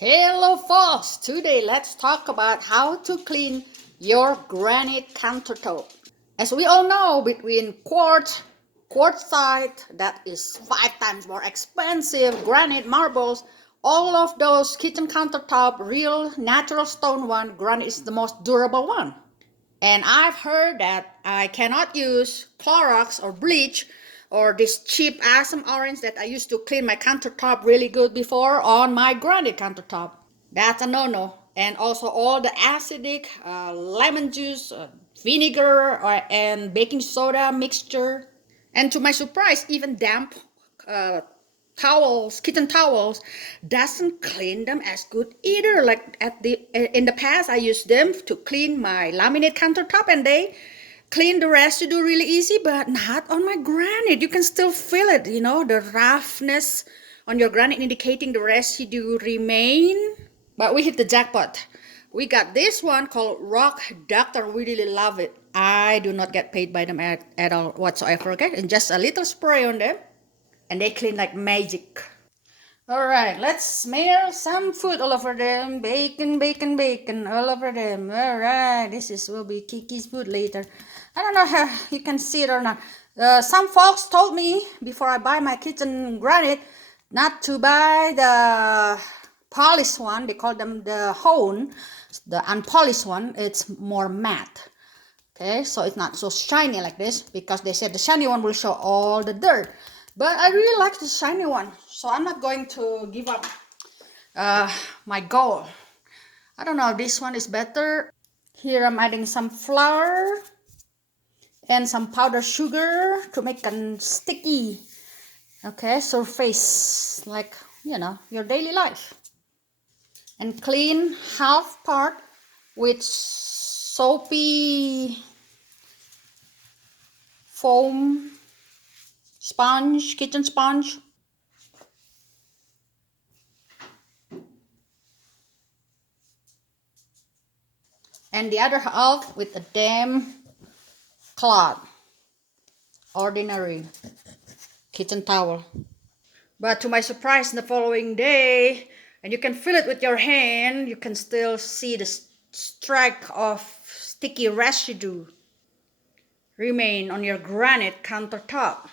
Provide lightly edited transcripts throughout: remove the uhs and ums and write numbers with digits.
Hello folks, today let's talk about how to clean your granite countertop. As we all know, between quartzite that is 5 times more expensive, granite marbles, all of those kitchen countertop, real natural stone one, granite is the most durable one. And I've heard that I cannot use Clorox or bleach or this cheap Asam orange that I used to clean my countertop really good before on my granite countertop. That's a no-no. And also all the acidic lemon juice, vinegar, and baking soda mixture. And to my surprise, even damp uh, towels, kitchen towels, doesn't clean them as good either. Like in the past, I used them to clean my laminate countertop, and they clean the residue really easy, but not on my granite. You can still feel it, the roughness on your granite indicating the residue remain. But we hit the jackpot. We got this one called Rock Doctor. We really love it. I do not get paid by them at all whatsoever, okay? And just a little spray on them, and they clean like magic. All right, let's smear some food all over them. Bacon, bacon, bacon all over them. All right, will be Kiki's food later. I don't know how you can see it or not. Some folks told me before I buy my kitchen granite not to buy the polished one. They call them the hone. The unpolished one, it's more matte. Okay, so it's not so shiny like this because they said the shiny one will show all the dirt. But I really like the shiny one, so I'm not going to give up my goal. I don't know, this one is better. Here I'm adding some flour and some powdered sugar to make a sticky, okay, surface like, your daily life. And clean half part with soapy foam sponge, kitchen sponge. And the other half with a damp cloth, ordinary kitchen towel. But to my surprise, the following day, and you can feel it with your hand, you can still see the streak of sticky residue remain on your granite countertop.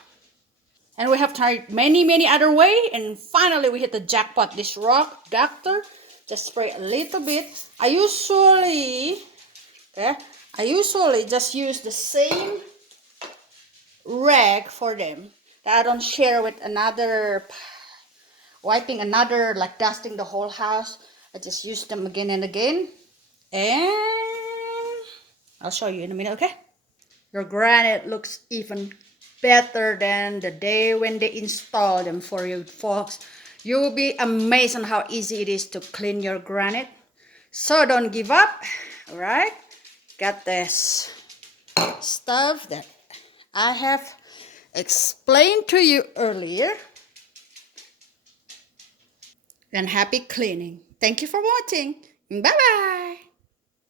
And we have tried many other way, and finally we hit the jackpot. This Rock Doctor, just spray a little bit. I usually just use the same rag for them. I don't share with another, wiping another, like dusting the whole house. I just use them again and again. And I'll show you in a minute, okay? Your granite looks even better than the day when they install them for you folks. You will be amazed on how easy it is to clean your granite. So don't give up, all right? Got this stuff that I have explained to you earlier. And happy cleaning. Thank you for watching. Bye-bye.